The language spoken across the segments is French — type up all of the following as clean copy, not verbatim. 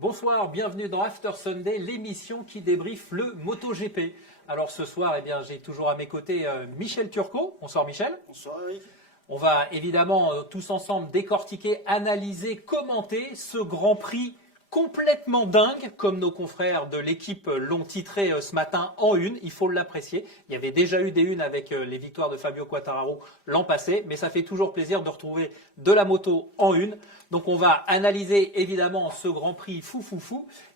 Bonsoir, bienvenue dans After Sunday, l'émission qui débriefe le MotoGP. Alors ce soir, j'ai toujours à mes côtés Michel Turcot. Bonsoir Michel. Bonsoir Eric. On va évidemment tous ensemble décortiquer, analyser, commenter ce Grand Prix complètement dingue, comme nos confrères de l'équipe l'ont titré ce matin en une. Il faut l'apprécier. Il y avait déjà eu des unes avec les victoires de Fabio Quartararo l'an passé, mais ça fait toujours plaisir de retrouver de la moto en une. Donc on va analyser évidemment ce Grand Prix fou.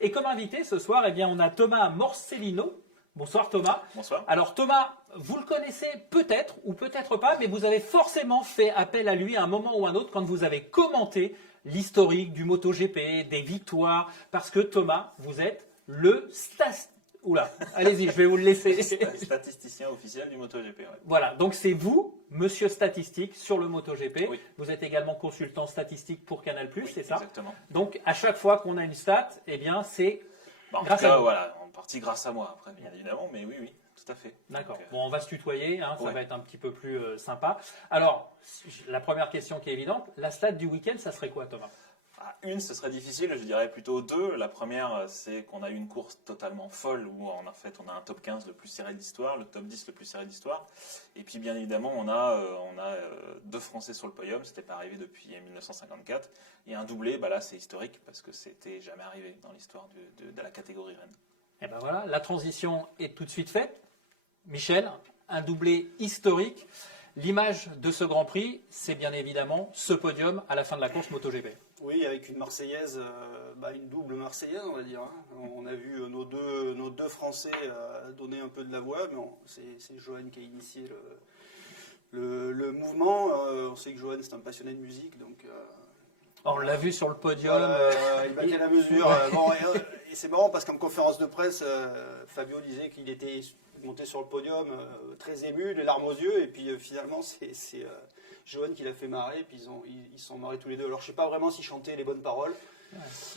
Et comme invité ce soir, on a Thomas Morcellino. Bonsoir Thomas. Bonsoir. Alors Thomas, vous le connaissez peut-être ou peut-être pas, mais vous avez forcément fait appel à lui à un moment ou à un autre quand vous avez commenté l'historique du MotoGP, des victoires, parce que Thomas, vous êtes le allez-y, je vais vous le laisser. Statisticien officiel du MotoGP. Ouais. Voilà, donc c'est vous, monsieur statistique, sur le MotoGP. Oui. Vous êtes également consultant statistique pour Canal+, c'est ça? Exactement. Donc à chaque fois qu'on a une stat, c'est En grâce tout cas, à vous. voilà, en partie grâce à moi, après, bien évidemment, mais oui, tout à fait. D'accord. Donc, Bon, on va se tutoyer, ça ouais. va être un petit peu plus sympa. Alors, la première question qui est évidente, la stat du week-end, ça serait quoi, Thomas? Une, ce serait difficile, je dirais plutôt deux. La première, c'est qu'on a eu une course totalement folle où on a un top 15 le plus serré de l'histoire, le top 10 le plus serré de l'histoire. Et puis bien évidemment, on a deux Français sur le podium, c'était pas arrivé depuis 1954. Et un doublé, là c'est historique parce que c'était jamais arrivé dans l'histoire de la catégorie Rennes. Et ben voilà, la transition est tout de suite faite. Michel, un doublé historique. L'image de ce Grand Prix, c'est bien évidemment ce podium à la fin de la course MotoGP. Oui, avec une Marseillaise, une double Marseillaise, on va dire. On a vu nos deux Français donner un peu de la voix, mais c'est Johan qui a initié le mouvement. On sait que Johan, c'est un passionné de musique, donc... On l'a vu sur le podium. Il battait la mesure. Et c'est marrant parce qu'en conférence de presse, Fabio disait qu'il était monté sur le podium très ému, les larmes aux yeux, et puis finalement c'est Johan qui l'a fait marrer, puis ils se sont marrés tous les deux. Alors je ne sais pas vraiment s'il chantait les bonnes paroles.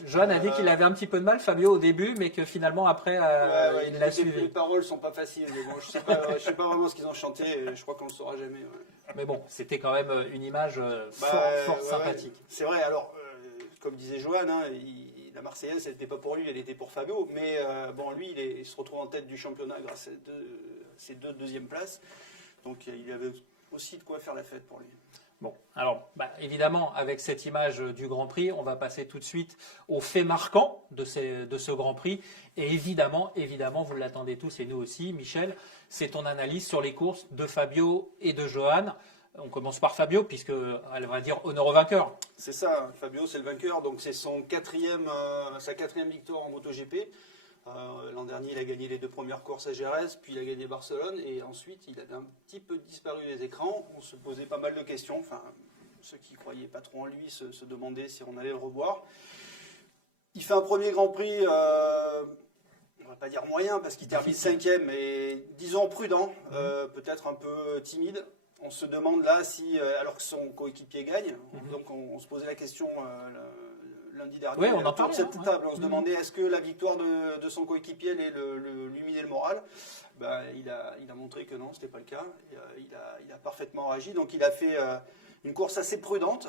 Johan a dit qu'il avait un petit peu de mal, Fabio, au début, mais que finalement après il l'a suivi. Les paroles sont pas faciles, mais bon, je sais pas vraiment ce qu'ils ont chanté, et je crois qu'on le saura jamais. Ouais. Mais bon, c'était quand même une image fort sympathique. Ouais. C'est vrai, alors, comme disait Johan, la Marseillaise, elle n'était pas pour lui, elle était pour Fabio. Mais lui, il se retrouve en tête du championnat grâce à ces deux deuxièmes places. Donc il avait aussi de quoi faire la fête pour lui. Bon, alors évidemment, avec cette image du Grand Prix, on va passer tout de suite aux faits marquants de ce Grand Prix. Et évidemment, vous l'attendez tous et nous aussi, Michel, c'est ton analyse sur les courses de Fabio et de Johan. On commence par Fabio, puisqu'elle va dire honneur au vainqueur. C'est ça, Fabio c'est le vainqueur, donc c'est sa quatrième victoire en MotoGP. L'an dernier, il a gagné les deux premières courses à Jerez, puis il a gagné Barcelone, et ensuite il avait un petit peu disparu des écrans. On se posait pas mal de questions, ceux qui ne croyaient pas trop en lui se demandaient si on allait le revoir. Il fait un premier Grand Prix, on va pas dire moyen, parce qu'il termine cinquième, mais disons prudent, peut-être un peu timide. On se demande là si, alors que son coéquipier gagne, donc on se posait la question lundi dernier, on en autour de cette parlait, table, on se demandait est-ce que la victoire de son coéquipier allait lui miner le moral. Il a montré que non, ce n'était pas le cas. Il a parfaitement réagi, donc il a fait une course assez prudente.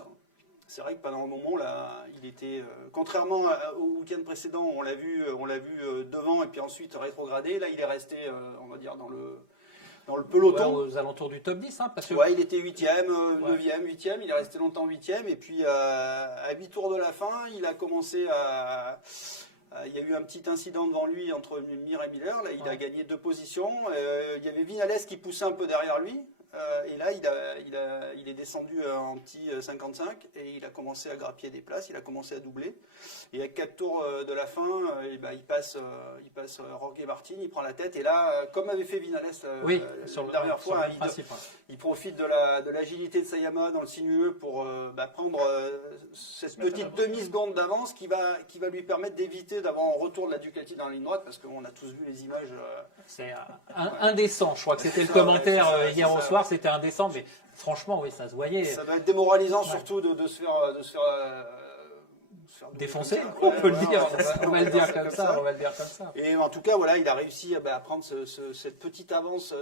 C'est vrai que pendant un moment, là, il était, contrairement au week-end précédent, on l'a vu devant et puis ensuite rétrogradé. Là, il est resté, on va dire, dans le peloton. Aux alentours du top 10. Parce que... Ouais, il était 8e, 9e, 8e, il est resté longtemps 8e, et puis à 8 tours de la fin, il a commencé il y a eu un petit incident devant lui entre Mir et Miller, là, il a gagné 2 positions, il y avait Vinales qui poussait un peu derrière lui, et là il est descendu en petit 55, et il a commencé à grappiller des places, il a commencé à doubler, et à 4 tours de la fin, il passe Jorge Martin, il prend la tête, et là, comme avait fait Vinales la dernière fois, il profite de l'agilité de Sayama dans le sinueux pour prendre cette petite demi-seconde d'avance qui va lui permettre d'éviter d'avoir un retour de la Ducati dans la ligne droite, parce qu'on a tous vu les images. C'est indécent, je crois que c'était le commentaire hier au soir, c'était indécent, mais franchement, oui, ça se voyait. Ça va être démoralisant surtout de se faire défoncer, on peut le dire, on va le dire comme ça. Et en tout cas, voilà, il a réussi à prendre cette petite avance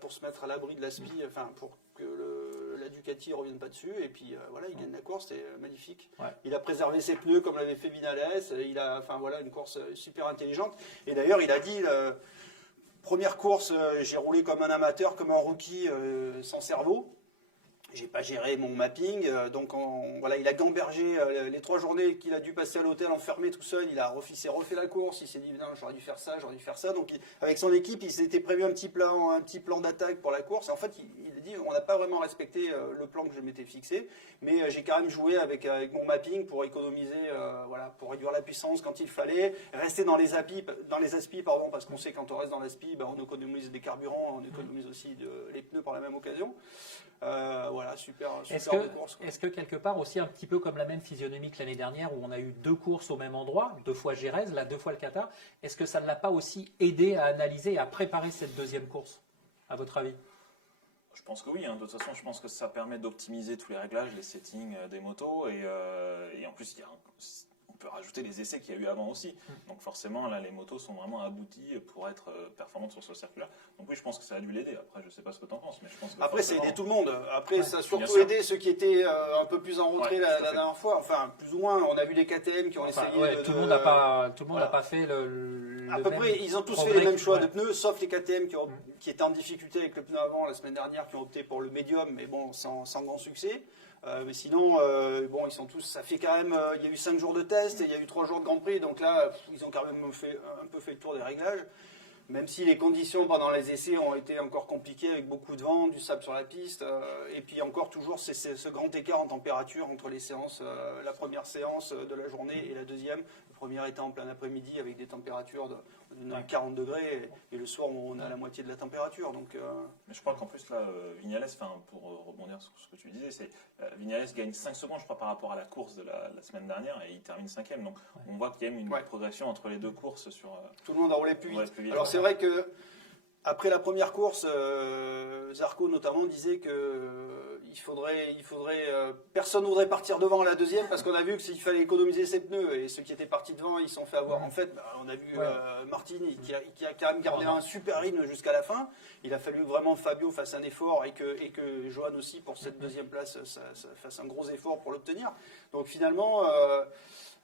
pour se mettre à l'abri de la SPI, pour que la Ducati Ducati ne revienne pas dessus. Et puis voilà, il gagne la course, c'est magnifique. Ouais. Il a préservé ses pneus comme l'avait fait Vinales. Il a, enfin voilà, une course super intelligente. Et d'ailleurs, il a dit, première course, j'ai roulé comme un amateur, comme un rookie, sans cerveau. J'ai pas géré mon mapping, donc voilà, il a gambergé les 3 journées qu'il a dû passer à l'hôtel enfermé tout seul. Il s'est refait la course, il s'est dit non, j'aurais dû faire ça, j'aurais dû faire ça. Donc avec son équipe, il s'était prévu un petit plan d'attaque pour la course. Et en fait, il a dit on n'a pas vraiment respecté le plan que je m'étais fixé, mais j'ai quand même joué avec mon mapping pour économiser, voilà, pour réduire la puissance quand il fallait, rester dans les aspis, pardon, parce qu'on sait quand on reste dans l'aspi, on économise des carburants, on économise aussi les pneus par la même occasion. Voilà, super course. Est-ce que quelque part aussi un petit peu comme la même physionomie que l'année dernière où on a eu 2 courses au même endroit, 2 fois Jerez, là 2 fois le Qatar, est-ce que ça ne l'a pas aussi aidé à analyser et à préparer cette deuxième course, à votre avis? Je pense que oui, hein. De toute façon, je pense que ça permet d'optimiser tous les réglages, les settings des motos, et en plus, on peut rajouter les essais qu'il y a eu avant aussi. Donc forcément, là, les motos sont vraiment abouties pour être performantes sur ce circuit-là. Donc oui, je pense que ça a dû l'aider. Après, je ne sais pas ce que tu en penses, mais je pense que après, ça a aidé tout le monde. Après, ça a surtout sûr. aidé ceux qui étaient un peu plus en retrait la dernière fois. Enfin, plus ou moins, on a vu les KTM qui ont essayé tout le monde n'a pas fait le à peu même près, ils ont tous fait progrès les mêmes choix ouais. de pneus, sauf les KTM qui étaient en difficulté avec le pneu avant la semaine dernière, qui ont opté pour le médium, mais bon, sans grand succès. Mais sinon, bon, ils sont tous. Ça fait quand même. Il y a eu 5 jours de test et il y a eu 3 jours de Grand Prix, donc là, ils ont quand même un peu fait le tour des réglages. Même si les conditions pendant les essais ont été encore compliquées avec beaucoup de vent, du sable sur la piste, et puis encore toujours ce grand écart en température entre les séances, la première séance de la journée et la deuxième. La première étant en plein après-midi avec des températures de 40 degrés, et le soir on a la moitié de la température. Donc, mais je crois qu'en plus là, Vignales, pour rebondir sur ce que tu disais, Vignales gagne 5 secondes, je crois, par rapport à la course de la semaine dernière, et il termine 5e. Donc on voit qu'il y a une progression entre les 2 courses sur. Tout le monde a roulé plus vite. Alors ouais. c'est vrai que après la première course, Zarco notamment disait que personne ne voudrait partir devant la deuxième parce qu'on a vu que s'il fallait économiser ses pneus et ceux qui étaient partis devant, ils se sont fait avoir. En fait, on a vu Martini qui a quand même gardé un super rythme jusqu'à la fin. Il a fallu vraiment Fabio fasse un effort et que Johan aussi pour cette deuxième place ça fasse un gros effort pour l'obtenir. Donc finalement,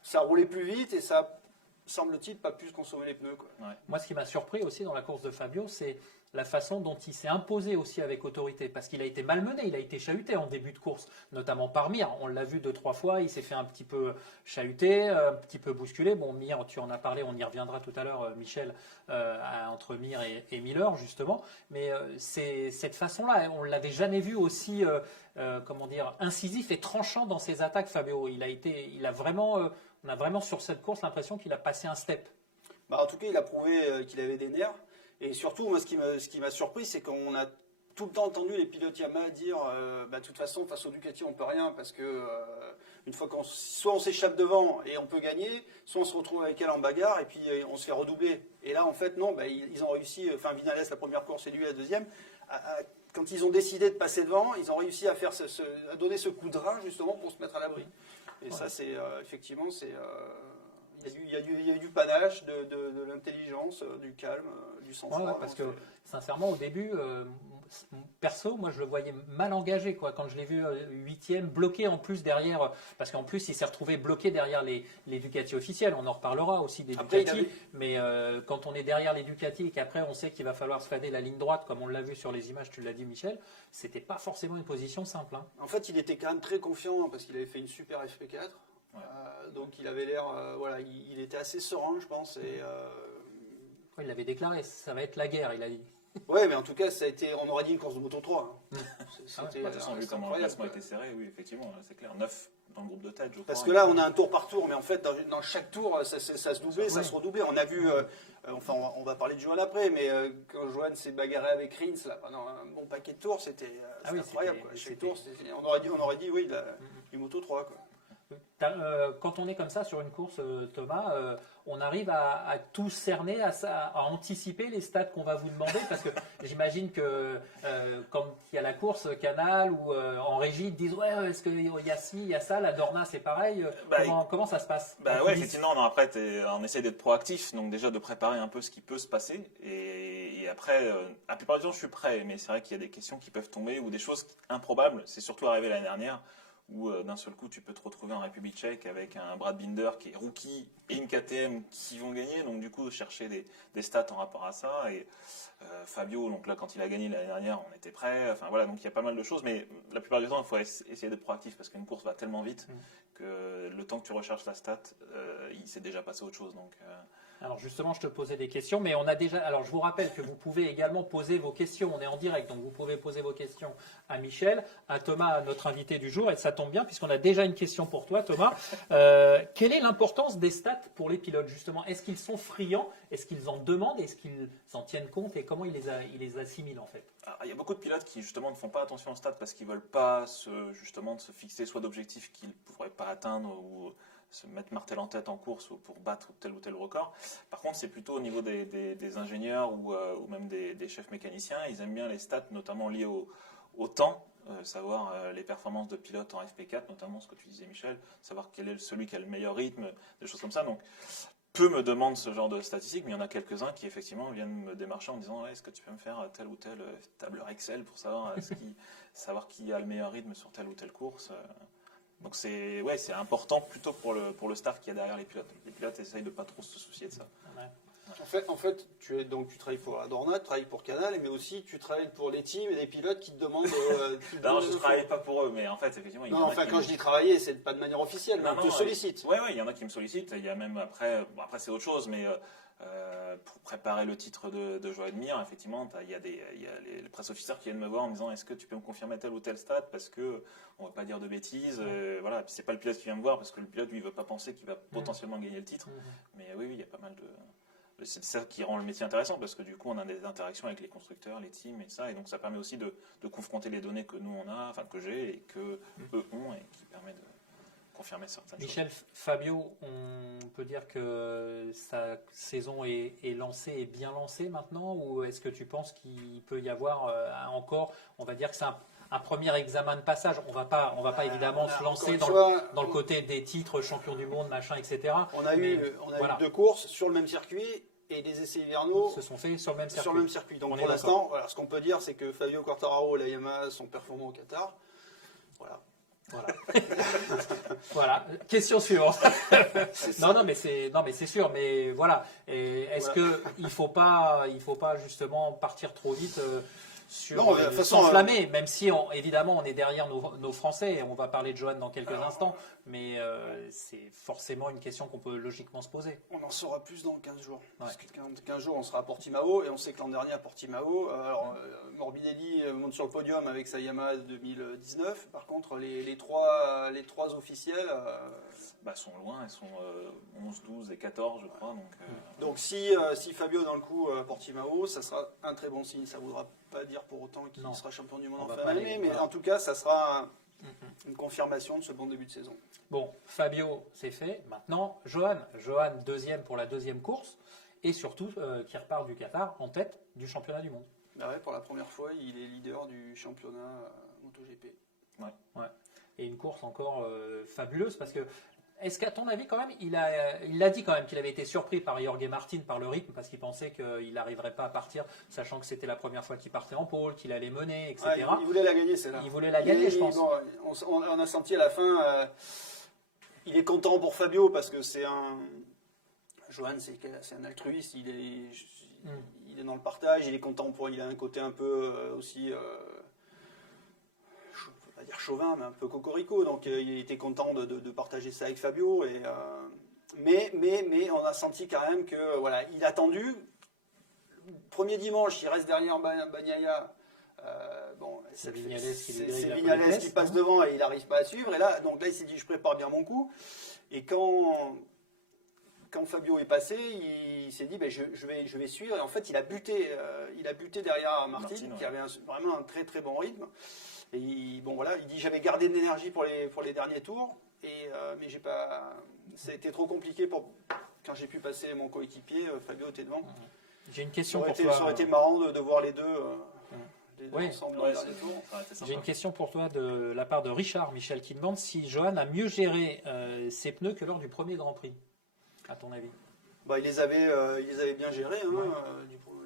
ça roulait plus vite et ça semble-t-il pas plus consommer les pneus, quoi. Ouais. Moi, ce qui m'a surpris aussi dans la course de Fabio, c'est la façon dont il s'est imposé aussi avec autorité, parce qu'il a été malmené, il a été chahuté en début de course, notamment par Mir. On l'a vu 2-3 fois, il s'est fait un petit peu chahuter, un petit peu bousculer. Bon, Mir, tu en as parlé, on y reviendra tout à l'heure, Michel, entre Mir et Miller, justement. Mais c'est cette façon-là, on ne l'avait jamais vu aussi, incisif et tranchant dans ses attaques, Fabio. On a vraiment sur cette course l'impression qu'il a passé un step. En tout cas, il a prouvé qu'il avait des nerfs. Et surtout, moi, ce qui m'a surpris, c'est qu'on a tout le temps entendu les pilotes Yamaha dire de toute façon, face au Ducati, on peut rien parce que une fois soit on s'échappe devant et on peut gagner, soit on se retrouve avec elle en bagarre et puis on se fait redoubler. Et là, en fait, non, ils ont réussi, Vinales la première course et lui la deuxième, quand ils ont décidé de passer devant, ils ont réussi à donner ce coup de rein justement pour se mettre à l'abri. Et ça, c'est effectivement, il y a eu du panache, de l'intelligence, du calme, du sang-froid. Parce que sincèrement, au début, perso, moi je le voyais mal engagé, quoi. Quand je l'ai vu 8e, bloqué en plus derrière, parce qu'en plus il s'est retrouvé bloqué derrière les Ducati officiels. On en reparlera aussi des Ducati, mais quand on est derrière les Ducati et qu'après on sait qu'il va falloir fader la ligne droite, comme on l'a vu sur les images, tu l'as dit Michel, c'était pas forcément une position simple. Hein. En fait, il était quand même très confiant parce qu'il avait fait une super FP4. Ouais. Donc il avait l'air, il était assez serein, je pense. Et, il avait déclaré, ça va être la guerre, il a dit. Ouais, mais en tout cas, on aurait dit une course de Moto 3. Hein. De toute façon, vu comment le classement était serré, oui, effectivement, c'est clair. 9 dans le groupe de tête, je crois. Parce que là, on a un tour par tour, mais en fait, dans chaque tour, ça se doublait, ça se redoublait. On a vu, on va parler de Johan après, mais quand Johan s'est bagarré avec Rins là, pendant un bon paquet de tours, c'était incroyable. Quoi. Chaque tour, on aurait dit oui, du Moto 3. Quoi. Quand on est comme ça sur une course, Thomas, on arrive à tout cerner, à anticiper les stats qu'on va vous demander, parce que j'imagine que quand il y a la course Canal ou en régie, ils disent ouais, est-ce qu'il y a ci, il y a ça, la Dorna c'est pareil. Comment ça se passe? Ouais, effectivement, non, après on essaie d'être proactif, donc déjà de préparer un peu ce qui peut se passer, et après, la plupart du temps je suis prêt, mais c'est vrai qu'il y a des questions qui peuvent tomber ou des choses improbables. C'est surtout arrivé l'année dernière, où d'un seul coup tu peux te retrouver en République tchèque avec un Brad Binder qui est rookie et une KTM qui vont gagner, donc du coup chercher des stats en rapport à ça, et Fabio, donc là quand il a gagné l'année dernière on était prêt, enfin voilà, donc il y a pas mal de choses, mais la plupart du temps il faut essayer d'être proactif parce qu'une course va tellement vite que le temps que tu recherches la stat, il s'est déjà passé autre chose, donc... Alors justement, je te posais des questions, mais on a déjà. Alors je vous rappelle que vous pouvez également poser vos questions. On est en direct, donc vous pouvez poser vos questions à Michel, à Thomas, notre invité du jour, et ça tombe bien puisqu'on a déjà une question pour toi, Thomas. Quelle est l'importance des stats pour les pilotes justement? Est-ce qu'ils sont friands? Est-ce qu'ils en demandent? Est-ce qu'ils en tiennent compte? Et comment ils les assimilent en fait? Alors, il y a beaucoup de pilotes qui justement ne font pas attention aux stats parce qu'ils veulent pas justement se fixer soit d'objectifs qu'ils ne pourraient pas atteindre ou se mettre martel en tête en course pour battre tel ou tel record. Par contre, c'est plutôt au niveau des ingénieurs ou même des chefs mécaniciens. Ils aiment bien les stats, notamment liés au temps, savoir les performances de pilotes en FP4, notamment ce que tu disais, Michel, savoir quel est celui qui a le meilleur rythme, des choses comme ça. Donc, peu me demandent ce genre de statistiques, mais il y en a quelques-uns qui effectivement viennent me démarcher en me disant est-ce que tu peux me faire telle ou telle tableur Excel pour savoir qui a le meilleur rythme sur telle ou telle course. Donc c'est important plutôt pour le staff qui est derrière les pilotes. Les pilotes essayent de pas trop se soucier de ça. Ouais. En fait, tu travailles pour Adorna, tu travailles pour Canal, mais aussi tu travailles pour les teams et les pilotes qui te demandent. Non, je ne travaille pas pour eux, mais en fait, effectivement, quand je dis travailler, c'est pas de manière officielle, mais on te sollicite. Oui, il y en a qui me sollicitent. Il y a même après c'est autre chose, mais pour préparer le titre de Joan Mir, effectivement, il y a les press officers qui viennent me voir en me disant est-ce que tu peux me confirmer tel ou tel stat parce que on ne va pas dire de bêtises. Voilà, puis c'est pas le pilote qui vient me voir parce que le pilote lui veut pas penser qu'il va potentiellement gagner le titre. Mais oui, il y a pas mal de. C'est ça qui rend le métier intéressant parce que du coup on a des interactions avec les constructeurs, les teams et ça, et donc ça permet aussi de confronter les données que nous on a, enfin que j'ai et que eux ont, et qui permet de confirmer certaines choses. Michel, Fabio, on peut dire que sa saison est lancée et bien lancée maintenant, ou est-ce que tu penses qu'il peut y avoir encore, on va dire que c'est un premier examen de passage? On va pas évidemment se lancer dans le côté des titres, champion du monde, machin, etc. On a eu 2 courses sur le même circuit et les essais hivernaux se sont faits sur le même circuit. Donc pour l'instant, ce qu'on peut dire, c'est que Fabio Quartararo et la Yamaha sont performants au Qatar. Voilà. Voilà. Question suivante. Non, mais c'est sûr. Mais voilà. Est-ce que il faut pas justement partir trop vite s'enflammer, même si évidemment on est derrière nos Français, et on va parler de Johan dans quelques instants, mais c'est forcément une question qu'on peut logiquement se poser. On en saura plus dans 15 jours. Parce que 15 jours on sera à Portimao, et on sait que l'an dernier à Portimao, Morbidelli monte sur le podium avec sa Yamaha 2019. Par contre les trois officiels sont loin, elles sont 11, 12 et 14 je crois. Donc si Fabio dans le coup à Portimao, ça sera un très bon signe. Ça ne voudra pas dire pour autant qu'il sera champion du monde en fin d'année, mais en tout cas ça sera une confirmation de ce bon début de saison. Bon, Fabio, c'est fait. Maintenant, Johan, deuxième pour la deuxième course, et surtout qui repart du Qatar en tête du championnat du monde. Pour la première fois, il est leader du championnat MotoGP. Ouais. Et une course encore fabuleuse, parce que est-ce qu'à ton avis, quand même, il a dit quand même qu'il avait été surpris par Jorge Martin, par le rythme, parce qu'il pensait qu'il n'arriverait pas à partir, sachant que c'était la première fois qu'il partait en pôle, qu'il allait mener, etc. Il voulait la gagner, celle-là. Il voulait la gagner, je pense. Bon, on a senti à la fin, il est content pour Fabio, parce que c'est un... Johan, c'est un altruiste, il est dans le partage, il est content il a un côté un peu aussi... dire chauvin, mais un peu cocorico, donc il était content de partager ça avec Fabio, mais on a senti quand même que il a attendu. Premier dimanche, il reste derrière Bagnaia. C'est Vignales qui passe devant et il n'arrive pas à suivre, et là il s'est dit je prépare bien mon coup, et quand Fabio est passé, il s'est dit je vais suivre, et en fait il a buté derrière Martin qui avait vraiment un très très bon rythme. Et il dit j'avais gardé de l'énergie pour les derniers tours, mais j'ai pas. Ça a été trop compliqué quand j'ai pu passer mon coéquipier. Fabio était devant. J'ai une question Ça aurait pour été, toi. ça aurait été marrant de voir les deux Oui. ensemble dans le dernier tour. Ça aurait été sympa. J'ai une question pour toi de la part de Richard Michel qui demande si Johan a mieux géré ses pneus que lors du premier Grand Prix, à ton avis. Bah, il les avait bien gérés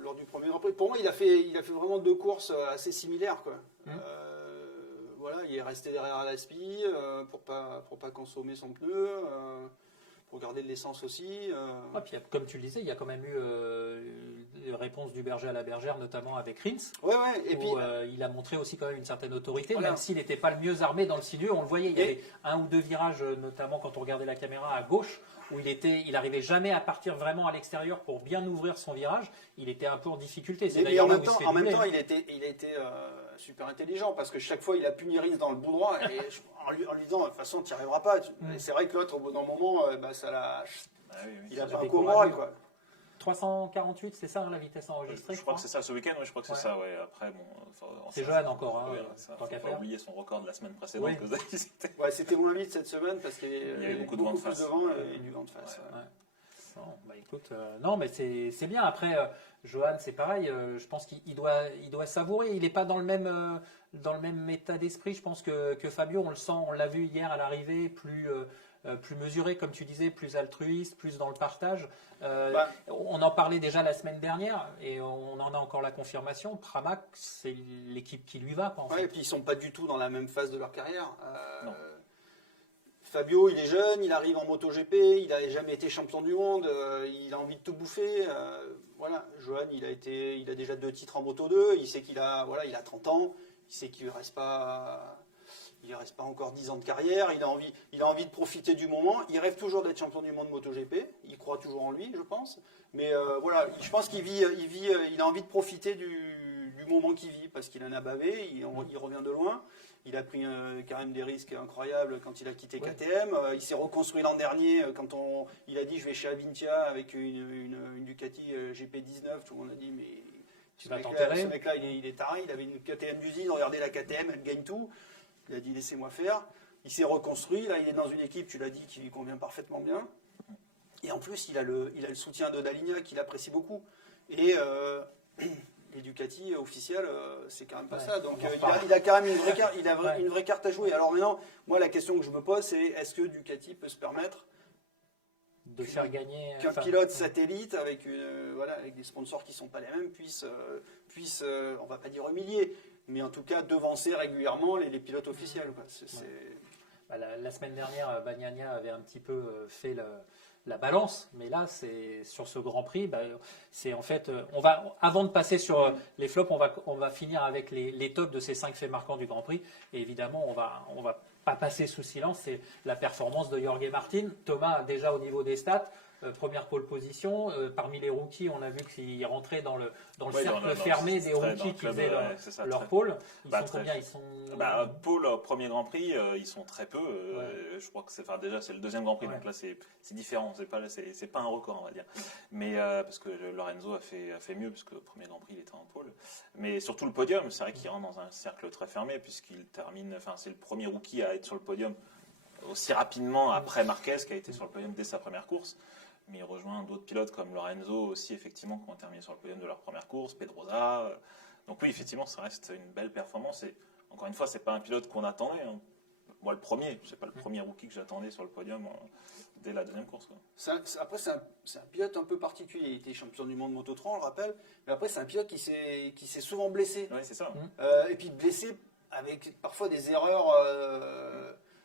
lors du premier Grand Prix. Pour moi, il a fait vraiment 2 courses assez similaires, quoi. Voilà, il est resté derrière l'aspi pour pas consommer son pneu, pour garder de l'essence aussi. Puis, comme tu le disais, il y a quand même eu des réponses du berger à la bergère, notamment avec Rins. Ouais. Et Où, puis, il a montré aussi quand même une certaine autorité, Voilà. même s'il n'était pas le mieux armé dans le milieu. On le voyait, il y avait 1 ou 2 virages, notamment quand on regardait la caméra à gauche, où il n'arrivait jamais à partir vraiment à l'extérieur pour bien ouvrir son virage. Il était un peu en difficulté. C'est mais d'ailleurs en là même où il se temps, fait doubler, hein. il a été super intelligent parce que chaque fois, il a puni Rins dans le bout droit et en lui disant de toute façon, tu n'y arriveras pas. Et c'est vrai que l'autre, au bout d'un moment, ça l'a. Ah oui, oui. Il a Ça pas un l'a coup au moral, découragé. quoi. 348, c'est ça, hein, la vitesse enregistrée, Je crois que c'est ça ce week-end, oui, je crois que c'est Ouais. ça. Ouais. Après, bon, C'est Johan encore, hein, ouais, ça, tant faut qu'à pas faire. oublier son record de la semaine précédente. Oui. Que vous avez cité. Ouais, c'était moins vite cette semaine parce qu'il y Il y avait avait beaucoup de vent de plus face. de vent et du vent de face. Ouais. Ouais. Non, bah écoute, non, mais c'est bien. Après, Johan, c'est pareil. Je pense qu'il doit savourer. Il n'est pas dans le même état d'esprit. Je pense que Fabio, on le sent, on l'a vu hier à l'arrivée, plus mesuré, comme tu disais, plus altruiste, plus dans le partage. On en parlait déjà la semaine dernière et on en a encore la confirmation. Pramac, c'est l'équipe qui lui va, quoi, en Ouais, fait. et puis ils sont pas du tout dans la même phase de leur carrière. Non. Fabio, il est jeune, il arrive en MotoGP, il n'a jamais été champion du monde, il a envie de tout bouffer. Voilà, Johan, il a déjà 2 titres en Moto 2, il sait il a 30 ans, il sait qu'il ne reste pas encore 10 ans de carrière, il a envie de profiter du moment, il rêve toujours d'être champion du monde MotoGP, il croit toujours en lui, je pense. Mais voilà, je pense il a envie de profiter du moment qu'il vit parce qu'il en a bavé, il revient de loin. Il a pris quand même des risques incroyables quand il a quitté KTM. Il s'est reconstruit l'an dernier quand il a dit je vais chez Avintia avec une Ducati GP19. Tout le monde a dit mais Tu vas t'enterrer. ce mec-là il est taré. Il avait une KTM d'usine. Regardez la KTM, elle gagne tout. Il a dit laissez-moi faire. Il s'est reconstruit. Là il est dans une équipe, tu l'as dit, qui lui convient parfaitement bien. Et en plus il a le soutien de Daligna qu'il apprécie beaucoup. Et les Ducati officiels, c'est quand même pas ça. Donc il a quand même une vraie carte à jouer. Alors maintenant, moi la question que je me pose, c'est est-ce que Ducati peut se permettre De faire gagner. qu'un pilote satellite avec des sponsors qui sont pas les mêmes puisse on va pas dire humilier, mais en tout cas devancer régulièrement les pilotes officiels, quoi. La semaine dernière, Bagnaia avait un petit peu fait la balance, mais là, c'est sur ce Grand Prix, c'est en fait, avant de passer sur les flops, on va finir avec les tops de ces 5 faits marquants du Grand Prix. Et évidemment, on va pas passer sous silence, c'est la performance de Jorge Martin. Thomas, déjà au niveau des stats, première pole position. Parmi les rookies, on a vu qu'il rentrait dans le cercle fermé des rookies qui faisaient leur pole. Ils sont combien? Ils sont... Pole au premier Grand Prix, ils sont très peu. Je crois que c'est le 2e Grand Prix, donc là c'est différent. C'est pas un record, on va dire. Mais parce que Lorenzo a fait mieux, parce que le premier Grand Prix il était en pole. Mais surtout le podium, c'est vrai qu'il rentre dans un cercle très fermé, puisqu'il termine. Enfin, c'est le premier rookie à être sur le podium aussi rapidement après Marquez, qui a été sur le podium dès sa première course. Mais il rejoint d'autres pilotes comme Lorenzo aussi, effectivement, qui ont terminé sur le podium de leur première course, Pedrosa. Donc oui, effectivement, ça reste une belle performance. Et encore une fois, c'est pas un pilote qu'on attendait. Hein. Moi, le premier, c'est pas le premier rookie que j'attendais sur le podium dès la 2e course. Quoi. Après, c'est un pilote un peu particulier. Il était champion du monde Moto 3, on le rappelle. Mais après, c'est un pilote qui s'est souvent blessé. Oui, c'est ça. Et puis blessé avec parfois des erreurs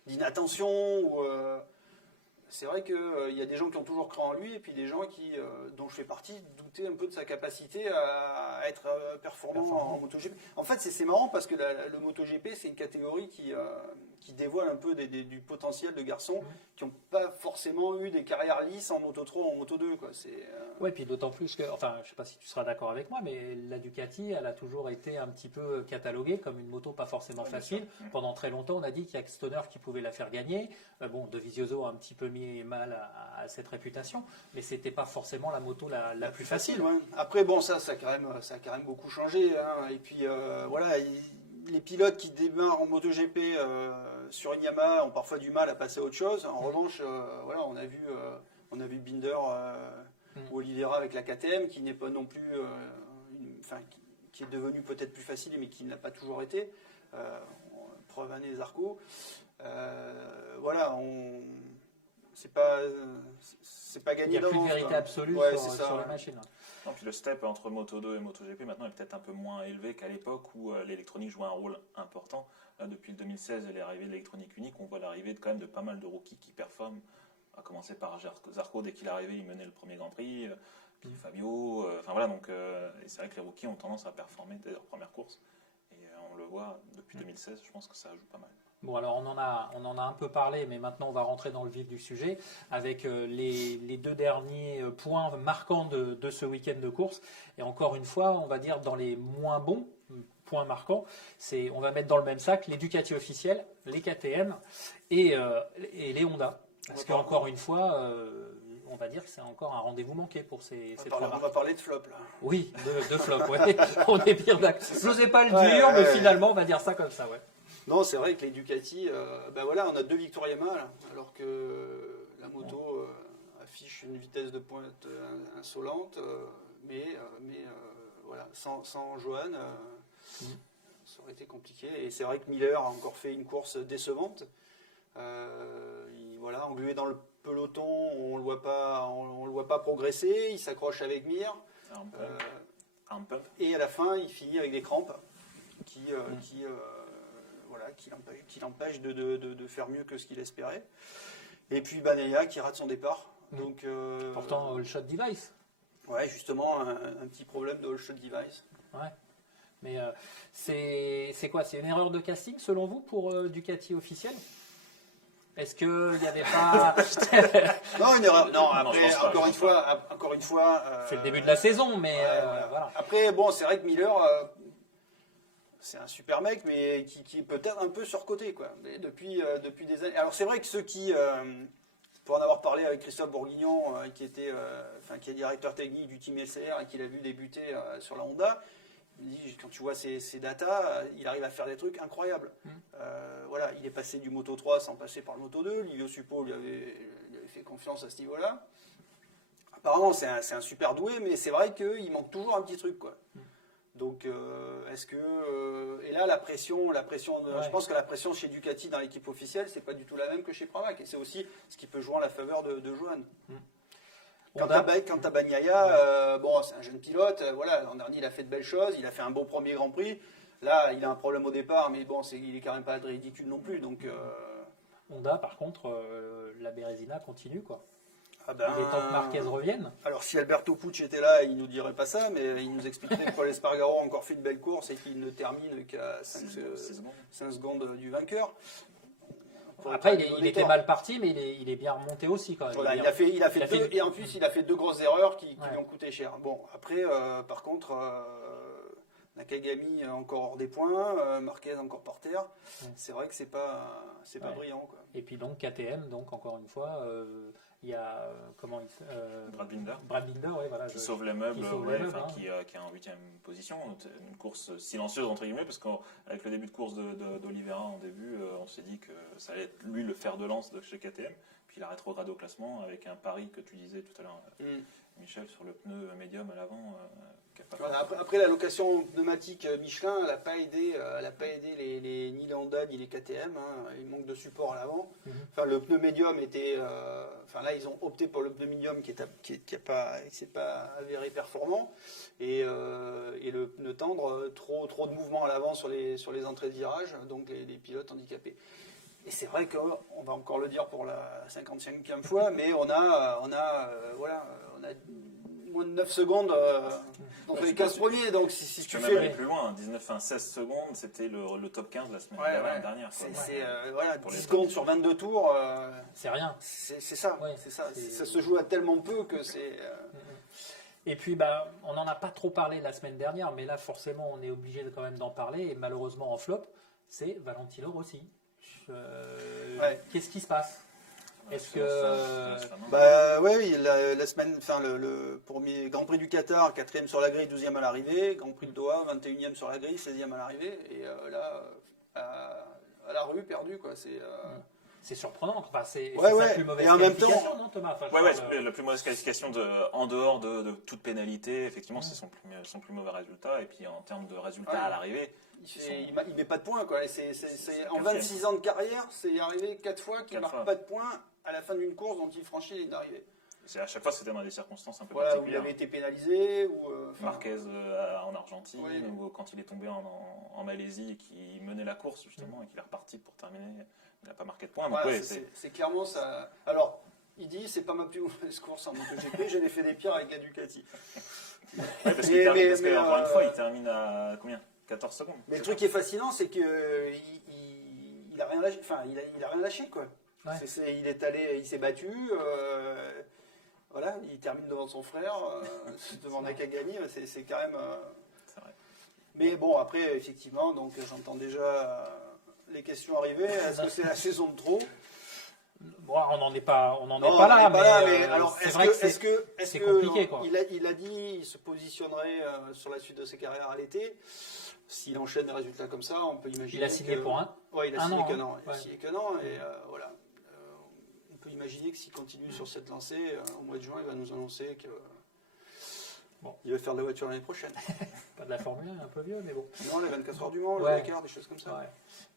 d'inattention ou... C'est vrai qu'il y a des gens qui ont toujours cru en lui et puis des gens dont je fais partie, doutaient un peu de sa capacité à être performant en MotoGP. En fait, c'est marrant parce que le MotoGP, c'est une catégorie qui dévoile un peu du potentiel de garçons qui n'ont pas forcément eu des carrières lisses en Moto 3 ou en Moto 2. Oui, puis d'autant plus que, enfin, je ne sais pas si tu seras d'accord avec moi, mais la Ducati, elle a toujours été un petit peu cataloguée comme une moto pas forcément facile. Pendant très longtemps, on a dit qu'il y a que Stoner qui pouvait la faire gagner. Dovizioso a un petit peu mis mal à cette réputation, mais c'était pas forcément la moto la plus facile. Ouais. Après, bon, ça a quand même beaucoup changé. Hein. Et puis, voilà, les pilotes qui démarrent en MotoGP sur une Yamaha ont parfois du mal à passer à autre chose. En revanche, voilà, on a vu Binder ou Oliveira avec la KTM, qui n'est pas non plus, qui est devenu peut-être plus facile, mais qui ne l'a pas toujours été. Preuve année Zarco. Voilà, c'est pas Il gagné n'y a plus de d'avance, vérité quoi. absolue Ouais, sur, c'est ça, sur la ouais. machine. Non, puis le step entre Moto 2 et MotoGP maintenant est peut-être un peu moins élevé qu'à l'époque où l'électronique jouait un rôle important. Là, depuis le 2016 et l'arrivée de l'électronique unique, on voit l'arrivée quand même de pas mal de rookies qui performent. À commencer par Zarco, dès qu'il est arrivé, il menait le premier Grand Prix. Puis Fabio, enfin voilà, donc et c'est vrai que les rookies ont tendance à performer dès leur première course. Et on le voit depuis 2016, je pense que ça joue pas mal. Bon, alors on en a un peu parlé, mais maintenant on va rentrer dans le vif du sujet avec les deux derniers points marquants de ce week-end de course. Et encore une fois, on va dire dans les moins bons points marquants, on va mettre dans le même sac les Ducati officiels, les KTM et les Honda. Parce qu'encore une fois, on va dire que c'est encore un rendez-vous manqué pour ces trois On marques. va parler de flop, là. Oui, de flop, ouais. On est bien d'accord. Je n'osais pas le dire, mais finalement on va dire ça comme ça, ouais. Non, c'est vrai que les Ducati, ben voilà, on a 2 victoires Yamaha, là, alors que la moto affiche une vitesse de pointe insolente, mais voilà, sans Johan, ça aurait été compliqué. Et c'est vrai que Miller a encore fait une course décevante. Voilà, englué dans le peloton, on le voit pas progresser. Il s'accroche avec Mir. Et à la fin, il finit avec des crampes qui l'empêche de faire mieux que ce qu'il espérait. Et puis Bagnaia qui rate son départ. Donc, pourtant, all shot device. Ouais, justement, un petit problème de all shot device. Ouais. Mais c'est quoi? C'est une erreur de casting selon vous pour Ducati officiel? Est-ce qu'il n'y avait pas... Non, une erreur. Non, après, je pense pas, encore une fois. C'est le début de la saison, mais ouais. voilà. Après, bon, c'est vrai que Miller, c'est un super mec, mais qui est peut-être un peu surcoté, quoi. Mais depuis des années. Alors c'est vrai que ceux qui, pour en avoir parlé avec Christophe Bourguignon, qui est directeur technique du team LCR et qui l'a vu débuter sur la Honda. Il dit, quand tu vois ses datas, il arrive à faire des trucs incroyables. Voilà, il est passé du Moto 3 sans passer par le Moto 2. Livio Suppo lui avait fait confiance à ce niveau-là. Apparemment, c'est un super doué, mais c'est vrai qu'il manque toujours un petit truc, quoi. Donc, est-ce que... et là, la pression je pense que la pression chez Ducati dans l'équipe officielle, c'est pas du tout la même que chez Pramac. Et c'est aussi ce qui peut jouer en la faveur de Johan. Quant à Bagnaia, bon, c'est un jeune pilote. Voilà, l'an dernier, il a fait de belles choses. Il a fait un beau premier Grand Prix. Là, il a un problème au départ, mais bon, il est quand même pas ridicule non plus. Donc, Honda, par contre, la Bérésina continue, quoi. Ah ben, il est temps que Marquez revienne. Alors, si Alberto Pucci était là, il nous dirait pas ça, mais il nous expliquerait que Paul Espargaro a encore fait une belle course et qu'il ne termine qu'à 5 secondes du vainqueur. Après, il était mal parti, mais il est bien remonté aussi quand même. Voilà, et en plus, il a fait 2 grosses erreurs qui lui ont coûté cher. Bon, après, par contre, Nakagami encore hors des points, Marquez encore par terre. C'est vrai que c'est pas brillant, quoi. Et puis donc KTM, donc encore une fois, il y a Brad Binder, ouais, voilà, qui sauve les meubles, qui est en 8e position. Une course silencieuse entre guillemets, parce qu'avec le début de course d'Oliveira en début, on s'est dit que ça allait être lui le fer de lance de chez KTM. Puis il a rétrogradé au classement avec un pari que tu disais tout à l'heure, Michel, sur le pneu médium à l'avant. Après, la location pneumatique Michelin, elle n'a pas aidé ni les Honda ni les KTM. Il manque de support à l'avant. Enfin, le pneu médium était. Là, ils ont opté pour le pneu médium qui s'est pas avéré performant. Et le pneu tendre, trop de mouvement à l'avant sur les entrées de virage, donc les pilotes handicapés. Et c'est vrai qu'on va encore le dire pour la 55e fois, mais on a moins de 9 secondes dans les 15 premiers. Donc si tu fais aller plus loin, 16 secondes, c'était le top 15 la semaine dernière. Voilà, 10 secondes sur 22 tours. C'est rien. C'est ça. Ouais, c'est ça. Ça se joue à tellement peu que c'est. Et puis, on n'en a pas trop parlé la semaine dernière, mais là, forcément, on est obligé quand même d'en parler. Et malheureusement, en flop, c'est Valentino Rossi. Qu'est-ce qui se passe? Est-ce Ça, que... ça, non. Bah ouais, la semaine, enfin le premier Grand Prix du Qatar, 4e sur la grille, 12e à l'arrivée. Grand Prix de Doha, 21e sur la grille, 16e à l'arrivée. Et là, à la rue, perdu quoi. C'est surprenant. Enfin, c'est Ouais, sa ouais. plus mauvaise Et en même qualification, temps- non, Thomas? Enfin, je Ouais, parle, la plus mauvaise qualification en dehors de toute pénalité, effectivement, c'est son plus mauvais résultat. Et puis en termes de résultats Ouais. à l'arrivée, Il met pas de points quoi. Et en quatrième. 26 ans de carrière, c'est arrivé 4 fois qu'il Quatre marque fois. pas de points à la fin d'une course dont il franchit la ligne d'arrivée. à chaque fois, c'était dans des circonstances un peu Voilà, où il particulières. avait été pénalisé, ou enfin, Marquez en Argentine, Oui. ou quand il est tombé en Malaisie et qu'il menait la course justement et qu'il est reparti pour terminer, il n'a pas marqué de points. Donc voilà, ouais, c'est clairement ça. Alors, il dit c'est pas ma plus mauvaise course en MotoGP, j'en ai fait des pires avec la Ducati. ouais, parce Mais- que, encore une euh, fois, il termine à combien 14 secondes. Mais le truc qui est fascinant, c'est que il a rien lâché. Enfin, il a rien lâché quoi. Ouais. Il est allé, il s'est battu. Voilà, il termine devant son frère, devant Nakagami. C'est quand même. C'est vrai. Mais bon, après, effectivement, donc j'entends déjà les questions arriver. Est-ce que c'est la saison de trop? bon, on n'en est pas, Non, pas là, on n'est pas là, mais alors, c'est vrai que c'est est-ce que compliqué, quoi. il a dit il se positionnerait sur la suite de ses carrières à l'été. S'il enchaîne des résultats comme ça, on peut imaginer. il a signé pour un. Ouais, il a un signé an, qu'un hein. an. Il a Ouais. signé qu'un an et voilà. On peut imaginer que s'il continue sur cette lancée, au mois de juin, il va nous annoncer que Bon. il va faire de la voiture l'année prochaine. Pas de la Formule 1, un peu vieux, mais bon. Non, les 24 heures du Mans, le Ouais. Dakar, des choses comme ça. Ouais.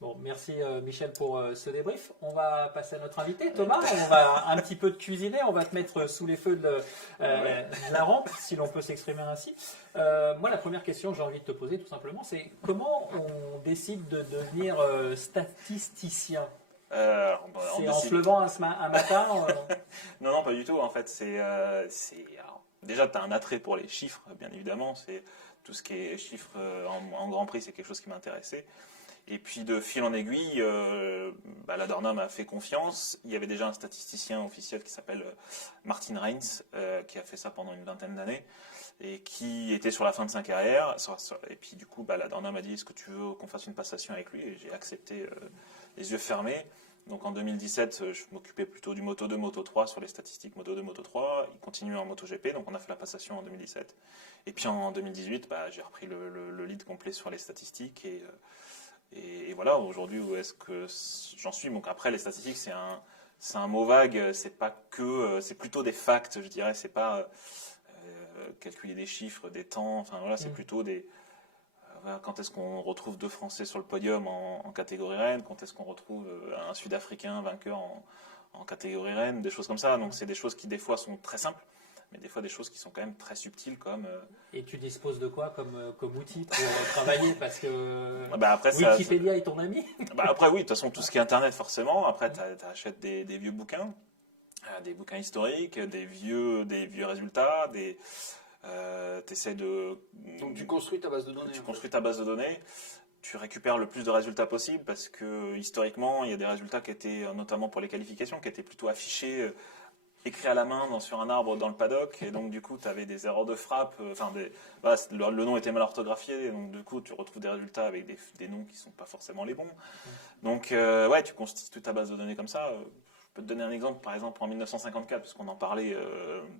Bon, merci Michel pour ce débrief. On va passer à notre invité, Thomas. On va un petit peu te cuisiner. On va te mettre sous les feux de la rampe, si l'on peut s'exprimer ainsi. Moi, la première question que j'ai envie de te poser, tout simplement, c'est comment on décide de devenir statisticien? On C'est en décide- se levant un matin Non, pas du tout. En fait, alors, déjà, tu as un attrait pour les chiffres, bien évidemment. C'est tout ce qui est chiffres en Grand Prix, c'est quelque chose qui m'intéressait. Et puis, de fil en aiguille, la Dorna m'a fait confiance. Il y avait déjà un statisticien officiel qui s'appelle Martin Reins, qui a fait ça pendant une vingtaine d'années et qui était sur la fin de sa carrière. Et puis, du coup, la Dorna m'a dit, est-ce que tu veux qu'on fasse une passation avec lui? Et j'ai accepté les yeux fermés. Donc en 2017, je m'occupais plutôt du Moto 2, Moto 3 sur les statistiques Moto 2, Moto 3. Il continuait en MotoGP, donc on a fait la passation en 2017. Et puis en 2018, j'ai repris le lead complet sur les statistiques. Et voilà, aujourd'hui, où est-ce que j'en suis? Donc après, les statistiques, c'est un mot vague. C'est plutôt des facts, je dirais. C'est pas calculer des chiffres, des temps. Enfin voilà, c'est plutôt des... Quand est-ce qu'on retrouve 2 Français sur le podium en catégorie reine? Quand est-ce qu'on retrouve un Sud-Africain vainqueur en catégorie reine? Des choses comme ça. Donc c'est des choses qui des fois sont très simples, mais des fois des choses qui sont quand même très subtiles comme... et tu disposes de quoi comme outil pour travailler? Parce que après, Wikipédia est ton ami. après oui, de toute façon tout ce qui est Internet forcément. Après tu achètes des vieux bouquins, des bouquins historiques, des vieux résultats, t'essaies de... Donc tu construis ta base de données. Tu construis ta base de données, tu récupères le plus de résultats possible parce que historiquement, il y a des résultats qui étaient, notamment pour les qualifications, qui étaient plutôt affichés, écrits à la main sur un arbre dans le paddock. Et donc, du coup, tu avais des erreurs de frappe. Le nom était mal orthographié. Donc, du coup, tu retrouves des résultats avec des noms qui ne sont pas forcément les bons. Donc, tu constitues ta base de données comme ça. Je peux te donner un exemple, par exemple, en 1954, puisqu'on en parlait,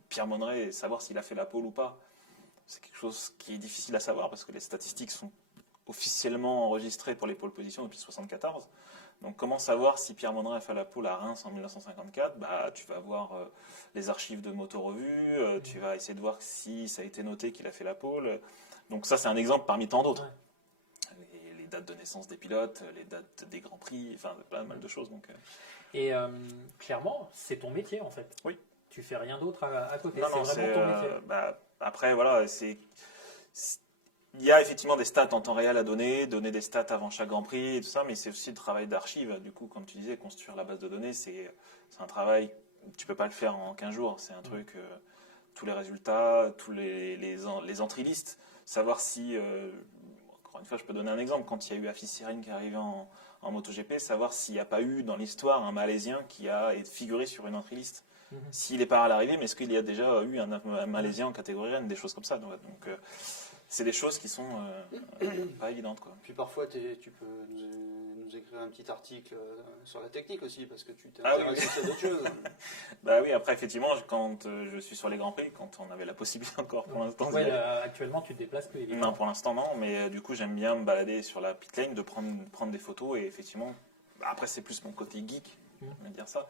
Pierre Monneret, savoir s'il a fait la pole ou pas. C'est quelque chose qui est difficile à savoir parce que les statistiques sont officiellement enregistrées pour les pole positions depuis 1974. Donc comment savoir si Pierre Monneret a fait la pole à Reims en 1954? Tu vas voir les archives de Moto Revue, tu vas essayer de voir si ça a été noté qu'il a fait la pole. Donc ça c'est un exemple parmi tant d'autres. Ouais. Les dates de naissance des pilotes, les dates des grands prix, enfin pas mal de choses. Donc, Et clairement, c'est ton métier en fait. Oui. Tu fais rien d'autre à côté. Non, c'est vraiment ton métier. Après, voilà, il y a effectivement des stats en temps réel à donner des stats avant chaque Grand Prix et tout ça, mais c'est aussi le travail d'archive. Du coup, comme tu disais, construire la base de données, c'est un travail, tu peux pas le faire en 15 jours. C'est un truc, tous les résultats, tous les entry lists, savoir si, encore une fois, je peux donner un exemple, quand il y a eu Afis Sirin qui est arrivé en MotoGP, savoir s'il n'y a pas eu dans l'histoire un Malaisien qui a figuré sur une entry list. S'il n'est pas à l'arrivée, mais est-ce qu'il y a déjà eu un Malaisien en catégorie reine, des choses comme ça. Donc c'est des choses qui sont pas évidentes, quoi. Puis parfois, tu peux nous écrire un petit article sur la technique aussi, parce que tu t'es Ah oui. intéressé à d'autres choses. Bah oui, après effectivement, quand je suis sur les Grands Prix, quand on avait la possibilité encore pour l'instant. Ouais, actuellement, tu te déplaces plus. évidemment. Non, pour l'instant non, mais du coup j'aime bien me balader sur la pit lane, de prendre des photos et effectivement, après c'est plus mon côté geek, on va dire ça.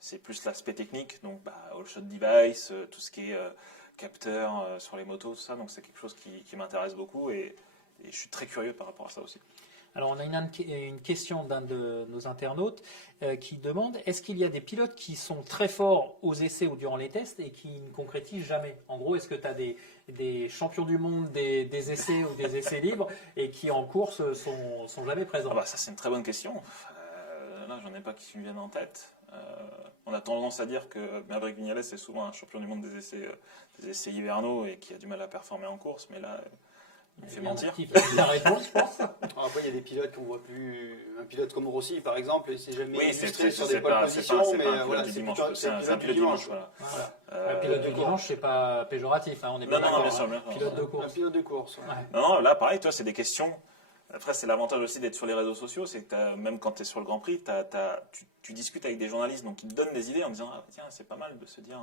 C'est plus l'aspect technique, donc all shot device, tout ce qui est capteur sur les motos, tout ça, donc c'est quelque chose qui m'intéresse beaucoup et je suis très curieux par rapport à ça aussi. Alors, on a une question d'un de nos internautes qui demande est-ce qu'il y a des pilotes qui sont très forts aux essais ou durant les tests et qui ne concrétisent jamais? En gros, est-ce que tu as des champions du monde des essais ou des essais libres et qui en course sont jamais présents? Ah bah, ça, c'est une très bonne question. Là, j'en ai pas qui me viennent en tête. On a tendance à dire que Maverick Viñales est souvent un champion du monde des essais hivernaux et qui a du mal à performer en course, mais là, il me fait mentir. La réponse, je pense. Alors après, il y a des pilotes qu'on voit plus. Un pilote comme Rossi, par exemple, il s'est jamais Oui, illustré sur c'est des pole pas positions, mais un pilote voilà, du c'est dimanche, plutôt c'est un pilote pilote du dimanche. voilà. Un pilote de dimanche, c'est pas péjoratif. On est bien Non, d'accord, bien sûr, hein. bien sûr. Pilote de Un course. pilote de course. Ouais. Ouais. Non, là, pareil, toi, c'est des questions. Après, c'est l'avantage aussi d'être sur les réseaux sociaux, c'est que même quand tu es sur le Grand Prix, tu discutes avec des journalistes, donc ils te donnent des idées en disant tiens, c'est pas mal de se dire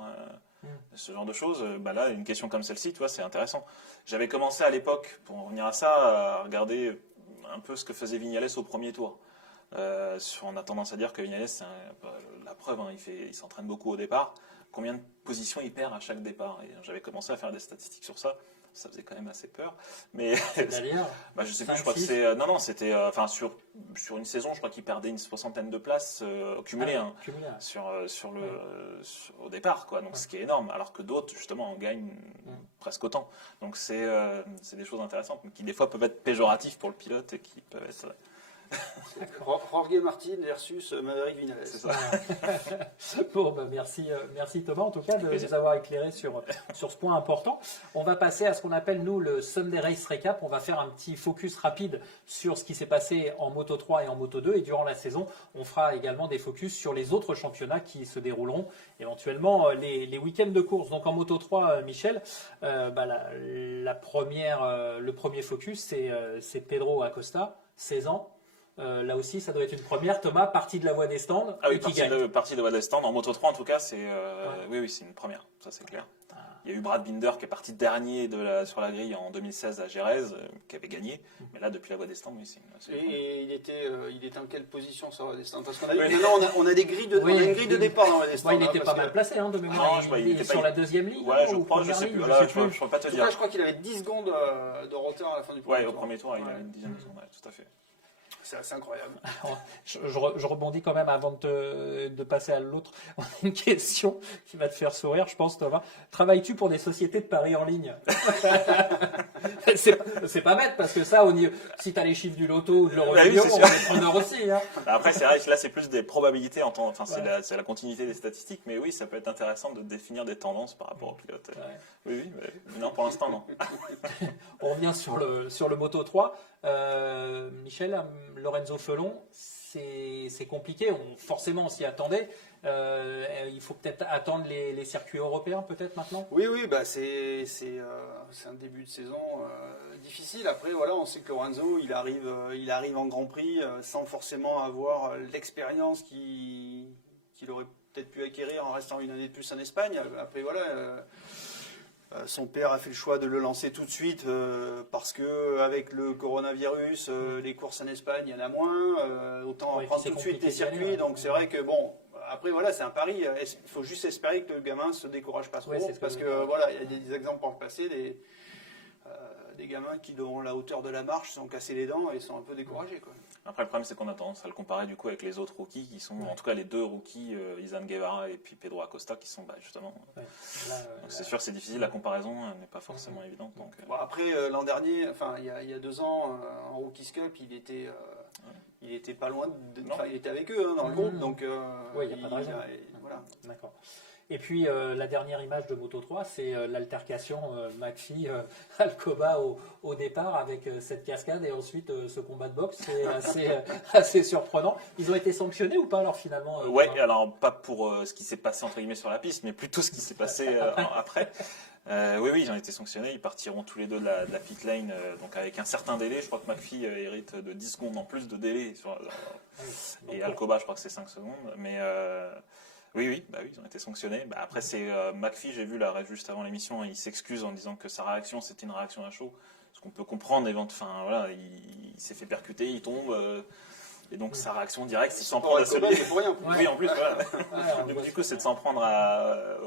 ce genre de choses. Là, une question comme celle-ci, tu vois, c'est intéressant. J'avais commencé à l'époque, pour en revenir à ça, à regarder un peu ce que faisait Viñales au premier tour. On a tendance à dire que Viñales, c'est la preuve, hein, il s'entraîne beaucoup au départ. Combien de positions il perd à chaque départ? Et j'avais commencé à faire des statistiques sur ça. Ça faisait quand même assez peur. Mais C'est-à-dire je sais plus, 5, je crois que 6. c'est. Non, c'était. Sur une saison, je crois qu'il perdait une 60aine de places cumulées hein, Cumulé. au départ, quoi. Donc ce qui est énorme. Alors que d'autres, justement, en gagnent presque autant. Donc c'est des choses intéressantes, mais qui des fois peuvent être péjoratifs pour le pilote et qui peuvent être. Jorge Martin versus Maverick Viñales. C'est ça. Bon, merci Thomas en tout cas de nous avoir éclairé sur ce point important. On va passer à ce qu'on appelle nous le Sunday Race Recap. On va faire un petit focus rapide sur ce qui s'est passé en Moto 3 et en Moto 2 et durant la saison, on fera également des focus sur les autres championnats qui se dérouleront éventuellement les week-ends de course. Donc en Moto 3, Michel, le premier focus c'est Pedro Acosta, 16 ans. Là aussi, ça doit être une première. Thomas, partie de la voie des stands. Ah oui, qui gagne. partie de la voie des stands. En Moto 3, en tout cas, oui, c'est une première. Ça, c'est clair. Il y a eu Brad Binder qui est parti dernier sur la grille en 2016 à Jerez, qui avait gagné. Mais là, depuis la voie des stands, oui, c'est une première. Et il était en quelle position sur la voie des stands? Parce qu'on a maintenant, on a des grilles on a une grille de départ dans la voie des stands. Il était pas mal placé de mémoire. Il était sur la deuxième ligne. Ouais, je crois, je sais plus. Je ne pourrais pas te dire. Je crois qu'il avait 10 secondes de retard à la fin du premier tour. Ouais, au premier tour, il avait une dizaine de secondes, tout à fait. C'est assez incroyable. Je rebondis quand même avant de passer à l'autre. On a une question qui va te faire sourire, je pense, Thomas. Travailles-tu pour des sociétés de paris en ligne? C'est pas bête, parce que ça, si tu as les chiffres du loto ou de l'euro million, on est preneur aussi. Hein. Après, c'est vrai que là, c'est plus des probabilités, c'est la continuité des statistiques, mais oui, ça peut être intéressant de définir des tendances par rapport aux pilotes. Ouais. Oui, mais non, pour l'instant, non. On revient sur le Moto 3. Michel, Lorenzo Felon, c'est compliqué. Forcément, on s'y attendait. Il faut peut-être attendre les circuits européens, peut-être maintenant. Oui, c'est un début de saison difficile. Après, voilà, on sait que Lorenzo, il arrive en Grand Prix sans forcément avoir l'expérience qu'il aurait peut-être pu acquérir en restant une année de plus en Espagne. Après, voilà. Son père a fait le choix de le lancer tout de suite parce que avec le coronavirus, les courses en Espagne, il y en a moins. Autant prendre tout de suite les circuits. Donc c'est vrai que bon, après voilà, c'est un pari. Il faut juste espérer que le gamin se décourage pas trop, parce que voilà, il y a des exemples par le passé, des gamins qui devant la hauteur de la marche se sont cassés les dents et sont un peu découragés, quoi. Après, le problème, c'est qu'on a tendance à le comparer du coup avec les autres rookies qui sont, en tout cas les deux rookies, Izan Guevara et puis Pedro Acosta, qui sont justement. Donc c'est sûr, c'est difficile, la comparaison n'est pas forcément évidente. Donc, Bon, après, l'an dernier, enfin il y a 2 ans, en Rookies Cup, il était pas loin, il était avec eux dans le groupe, donc il n'y a pas de raison. Voilà. D'accord. Et puis la dernière image de Moto 3, c'est l'altercation Maxi-Alcoba au départ avec cette cascade et ensuite ce combat de boxe. C'est assez surprenant. Ils ont été sanctionnés ou pas alors finalement Ouais, alors pas pour ce qui s'est passé entre guillemets sur la piste, mais plutôt ce qui s'est passé après. Oui, ils ont été sanctionnés. Ils partiront tous les deux de la pit lane, donc avec un certain délai. Je crois que McPhee hérite de 10 secondes en plus de délai. Et Alcoba, je crois que c'est 5 secondes. Mais oui, ils ont été sanctionnés. Après, c'est McPhee, j'ai vu là, juste avant l'émission, il s'excuse en disant que sa réaction, c'était une réaction à chaud. Ce qu'on peut comprendre, voilà, il s'est fait percuter, il tombe. Et donc sa réaction directe, c'est de s'en prendre à celui. C'est pour rien. Oui, en plus, voilà. Donc, du coup, c'est de s'en prendre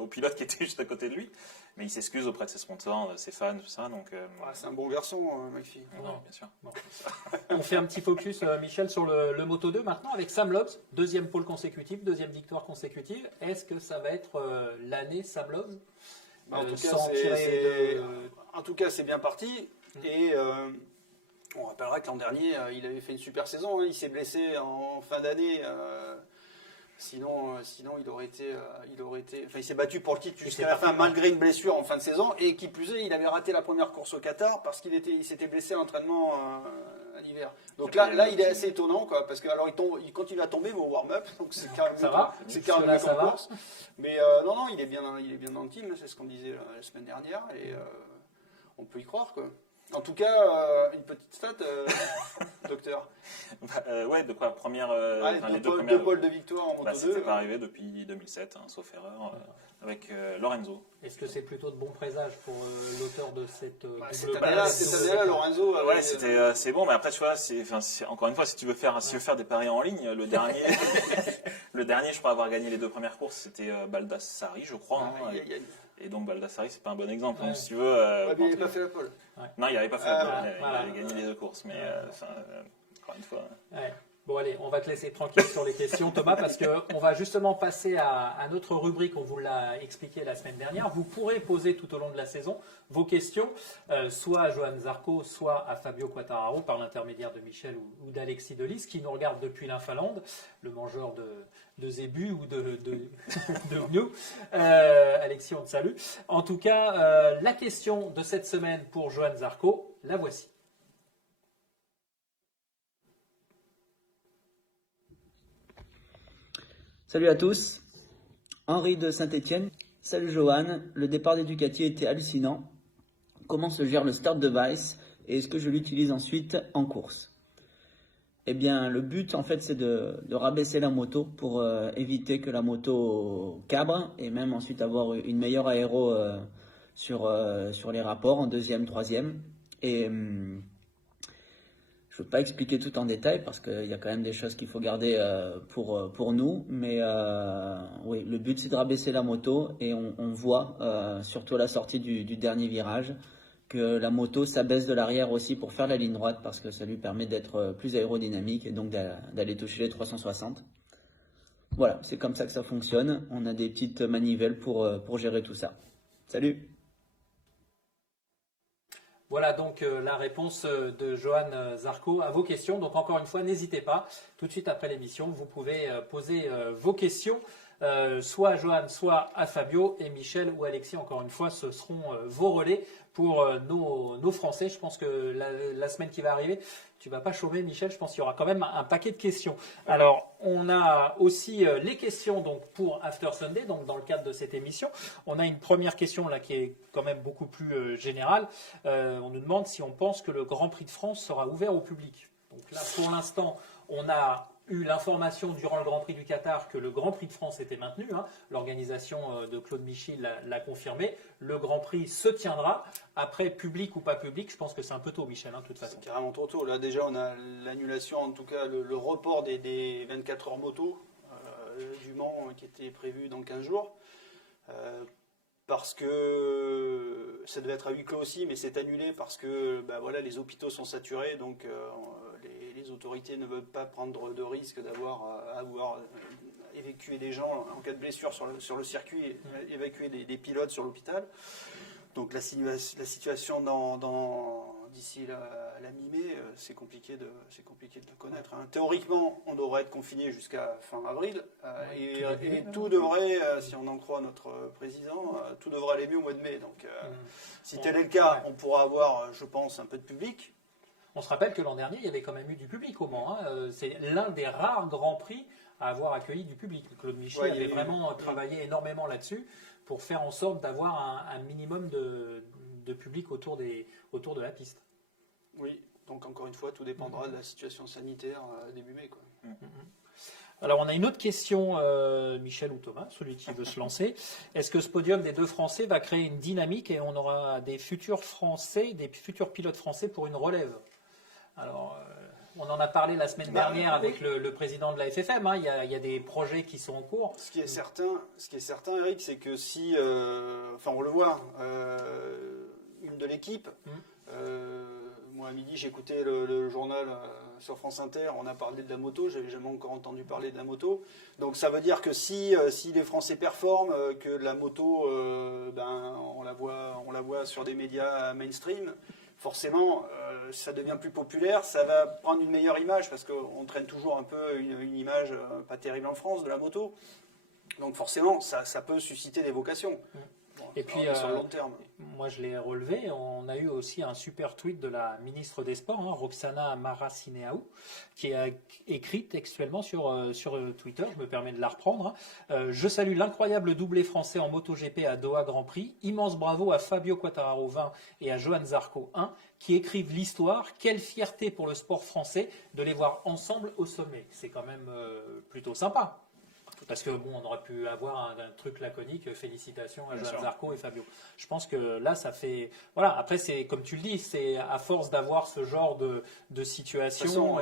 au pilote qui était juste à côté de lui. Mais il s'excuse auprès de ses sponsors, de ses fans, tout ça. Donc, c'est un bon garçon, McPhee. Oui, bien sûr. Bon. On fait un petit focus, Michel, sur le Moto 2 maintenant avec Sam Lobbs, deuxième pole consécutif, deuxième victoire consécutive. Est-ce que ça va être l'année Sam Lobbs en tout cas, c'est bien parti. Et on rappellera que l'an dernier, il avait fait une super saison. Il s'est blessé en fin d'année. Sinon, il aurait été. Enfin, il s'est battu pour le titre jusqu'à la fin, malgré une blessure en fin de saison. Et qui plus est, il avait raté la première course au Qatar parce il s'était blessé à l'entraînement à l'hiver. Donc là, il est assez étonnant, quoi, parce que alors il continue à tomber au warm-up. Donc c'est carrément en course. Mais non, il est bien dans le team. C'est ce qu'on disait la semaine dernière. Et on peut y croire, quoi. En tout cas, une petite stat, docteur. Ouais, de quoi première, les deux pôles de victoire en Moto 2. C'était pas arrivé depuis 2007, sauf erreur, avec Lorenzo. Est-ce que c'est plutôt de bons présages pour l'auteur de cette cette année-là, Lorenzo. C'est bon, mais après, tu vois, encore une fois, si tu veux faire des paris en ligne, le dernier, je crois avoir gagné les 2 premières courses, c'était Baldassari, je crois. Et donc Baldassari, c'est pas un bon exemple. Donc, si tu veux. Mais il n'avait pas fait la pole. Non, il n'avait pas fait la pole. Il avait gagné les 2 courses, mais encore une fois. Bon, allez, on va te laisser tranquille sur les questions, Thomas, parce qu'on va justement passer à notre rubrique. On vous l'a expliqué la semaine dernière. Vous pourrez poser tout au long de la saison vos questions, soit à Johan Zarco, soit à Fabio Quartararo, par l'intermédiaire de Michel ou d'Alexis Delis, qui nous regarde depuis l'Infalande, le mangeur de zébus ou de gnous. Alexis, on te salue. En tout cas, la question de cette semaine pour Johan Zarco, la voici. Salut à tous, Henri de Saint-Etienne. Salut Johan, le départ des Ducati était hallucinant. Comment se gère le start device et est-ce que je l'utilise ensuite en course? Eh bien, le but en fait c'est de rabaisser la moto pour éviter que la moto cabre et même ensuite avoir une meilleure aéro sur les rapports en deuxième, troisième. Et je ne veux pas expliquer tout en détail parce qu'il y a quand même des choses qu'il faut garder pour nous. Mais oui, le but c'est de rabaisser la moto et on voit, surtout à la sortie du dernier virage, que la moto s'abaisse de l'arrière aussi pour faire la ligne droite parce que ça lui permet d'être plus aérodynamique et donc d'aller toucher les 360. Voilà, c'est comme ça que ça fonctionne. On a des petites manivelles pour gérer tout ça. Salut! Voilà donc la réponse de Johan Zarco à vos questions. Donc encore une fois, n'hésitez pas, tout de suite après l'émission, vous pouvez poser vos questions, soit à Johan, soit à Fabio, et Michel ou Alexis, encore une fois, ce seront vos relais pour nos Français. Je pense que la semaine qui va arriver, tu ne vas pas chômer, Michel, je pense qu'il y aura quand même un paquet de questions. Alors, on a aussi les questions donc, pour After Sunday, donc dans le cadre de cette émission. On a une première question là qui est quand même beaucoup plus générale. On nous demande si on pense que le Grand Prix de France sera ouvert au public. Donc là, pour l'instant, on a eu l'information durant le Grand Prix du Qatar que le Grand Prix de France était maintenu. L'organisation de Claude Michy l'a confirmé. Le Grand Prix se tiendra. Après, public ou pas public, je pense que c'est un peu tôt, Michel, de toute façon. C'est carrément trop tôt. Là, déjà, on a l'annulation, en tout cas, le report des 24 heures moto du Mans qui était prévu dans 15 jours. Parce que ça devait être à huis clos aussi, mais c'est annulé parce que les hôpitaux sont saturés, donc les autorités ne veulent pas prendre de risque d'avoir évacuer des gens en cas de blessure sur le circuit, évacuer des pilotes sur l'hôpital. Donc la situation d'ici la mi-mai, c'est compliqué de connaître. Théoriquement, on devrait être confiné jusqu'à fin avril, et tout devrait, si on en croit notre président, tout devrait aller mieux au mois de mai. Donc, si tel est le cas, on pourra avoir, je pense, un peu de public. On se rappelle que l'an dernier, il y avait quand même eu du public au Mans. C'est l'un des rares grands prix à avoir accueilli du public. Claude Michy avait vraiment travaillé énormément là-dessus pour faire en sorte d'avoir un minimum de public autour de la piste. Oui, donc encore une fois, tout dépendra de la situation sanitaire début mai, quoi. Alors, on a une autre question, Michel ou Thomas, celui qui veut se lancer. Est-ce que ce podium des deux Français va créer une dynamique et on aura des futurs pilotes français pour une relève? Alors, on en a parlé la semaine dernière avec le président de la FFM. Hein. Il y a des projets qui sont en cours. Ce qui est certain, Eric, c'est que si, on le voit, une de l'équipe. Moi, à midi, j'écoutais le journal sur France Inter. On a parlé de la moto. Je n'avais jamais encore entendu parler de la moto. Donc, ça veut dire que si les Français performent, que la moto, on la voit sur des médias mainstream, forcément, ça devient plus populaire. Ça va prendre une meilleure image parce qu'on traîne toujours un peu une image pas terrible en France de la moto. Donc, forcément, ça peut susciter des vocations. Et puis, sur le long terme. Moi, je l'ai relevé. On a eu aussi un super tweet de la ministre des Sports, Roxana Maracineanu, qui a écrit textuellement sur Twitter. Je me permets de la reprendre. Je salue l'incroyable doublé français en MotoGP à Doha Grand Prix. Immense bravo à Fabio Quartararo 20 et à Johan Zarco 1 qui écrivent l'histoire. Quelle fierté pour le sport français de les voir ensemble au sommet. C'est quand même plutôt sympa. Parce que on aurait pu avoir un truc laconique, félicitations à Johan Zarco et Fabio. Je pense que là, ça fait. Voilà, après, c'est comme tu le dis, c'est à force d'avoir ce genre de situation.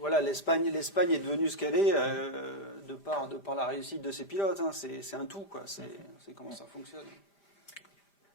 Voilà, l'Espagne est devenue ce qu'elle est de par la réussite de ses pilotes. Hein. C'est un tout, quoi. C'est comment ça fonctionne.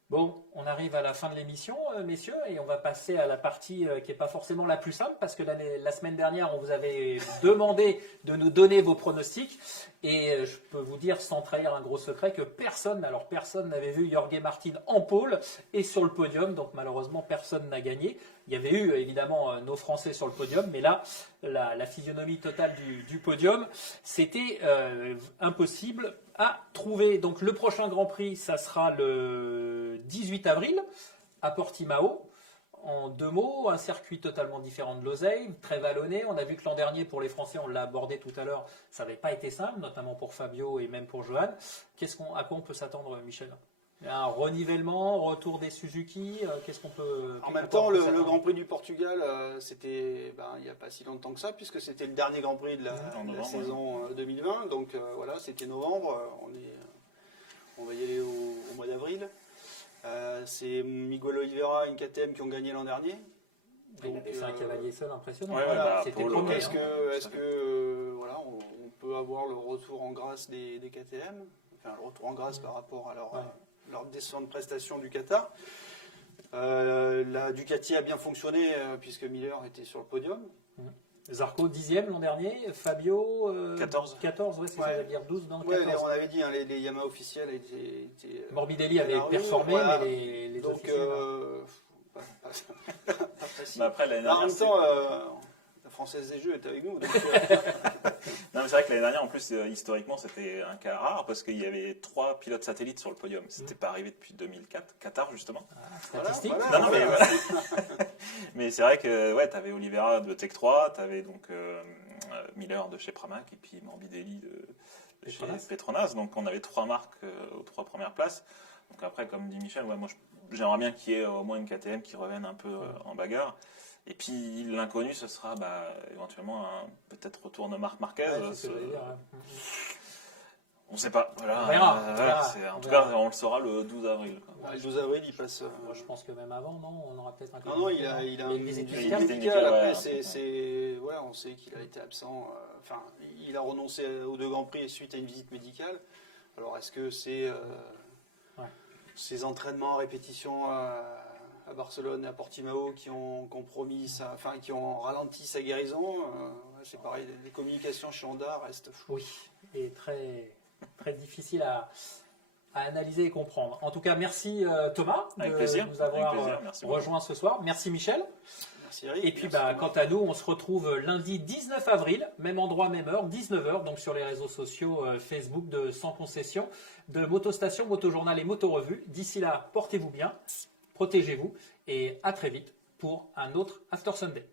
Bon, on arrive à la fin de l'émission, messieurs, et on va passer à la partie qui n'est pas forcément la plus simple, parce que la semaine dernière, on vous avait demandé de nous donner vos pronostics, et je peux vous dire, sans trahir un gros secret, que personne n'avait vu Jorge Martin en pôle et sur le podium, donc malheureusement, personne n'a gagné. Il y avait eu, évidemment, nos Français sur le podium, mais là, la physionomie totale du podium, c'était impossible à trouver. Donc le prochain Grand Prix, ça sera le 18 avril à Portimao. En 2 mots, un circuit totalement différent de l'Oseille, très vallonné. On a vu que l'an dernier, pour les Français, on l'a abordé tout à l'heure, ça n'avait pas été simple, notamment pour Fabio et même pour Johan. À quoi on peut s'attendre, Michel? Un renivellement, retour des Suzuki, qu'est-ce qu'on peut... En même temps, le Grand Prix du Portugal, c'était il n'y a pas si longtemps que ça, puisque c'était le dernier Grand Prix de la saison 2020. Donc voilà, c'était novembre, on va y aller au mois d'avril. C'est Miguel Oliveira et KTM qui ont gagné l'an dernier. Donc, c'est un cavalier seul impressionnant. Ouais, voilà, c'était le premier. Est-ce que voilà, on peut avoir le retour en grâce des KTM, enfin le retour en grâce par rapport à leur descente de prestation du Qatar. La Ducati a bien fonctionné puisque Miller était sur le podium. Zarco 10e l'an dernier, Fabio 14. 14, ouais, c'est ça, j'allais dire 12, non 14. On avait dit, les Yamaha officiels étaient Morbidelli avait performé, voilà. Mais les donc, officiels... pas facile. Mais après, l'année En dernière, même temps, la Française des Jeux est avec nous. Donc, non, mais c'est vrai que l'année dernière, en plus, historiquement, c'était un cas rare parce qu'il y avait 3 pilotes satellites sur le podium. C'était pas arrivé depuis 2004, Qatar justement. Statistique. Voilà, non, mais, mais c'est vrai que tu avais Oliveira de Tech 3, tu avais donc Miller de chez Pramac et puis Morbidelli de chez Petronas. Donc on avait 3 marques aux 3 premières places. Donc après, comme dit Michel, moi j'aimerais bien qu'il y ait au moins une KTM qui revienne un peu en bagarre. Et puis l'inconnu, ce sera éventuellement peut-être retour de Marc Marquez. On ne sait pas. Voilà, on verra. En tout cas, on le saura le 12 avril. Le 12 avril, il passe. Moi, je pense que même avant, non, on aura peut-être un. Non, il a une visite médicale. médicale. Après, on sait qu'il a été absent. Il a renoncé aux 2 Grands Prix suite à une visite médicale. Alors, est-ce que c'est ces entraînements à répétition à Barcelone et à Portimao qui ont qui ont ralenti sa guérison? C'est pareil, les communications chez Honda restent floues. Oui, et très, très difficile à analyser et comprendre. En tout cas, merci Thomas de nous avoir rejoint ce soir. Merci Michel. Merci Eric. Et puis quant à nous, on se retrouve lundi 19 avril, même endroit, même heure, 19h, donc sur les réseaux sociaux Facebook de Sans Concession, de Motostation, Motojournal et Motorevue. D'ici là, portez-vous bien, protégez-vous et à très vite pour un autre After Sunday.